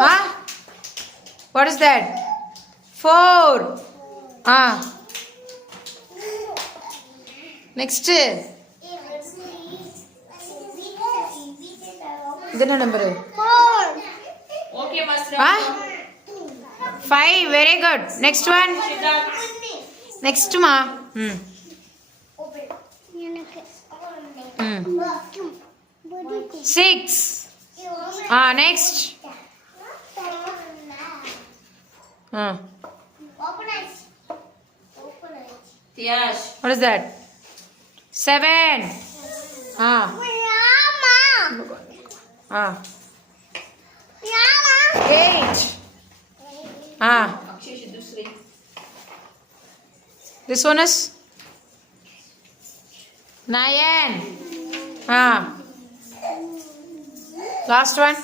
Huh? What is that? 4. Next. Idena number. 4. Okay, Master. 5. Very good. Next one. Next ma. 6. Next. Tiash. What is that? 7. 8. Akshay Dusri. This one is 9. Last one.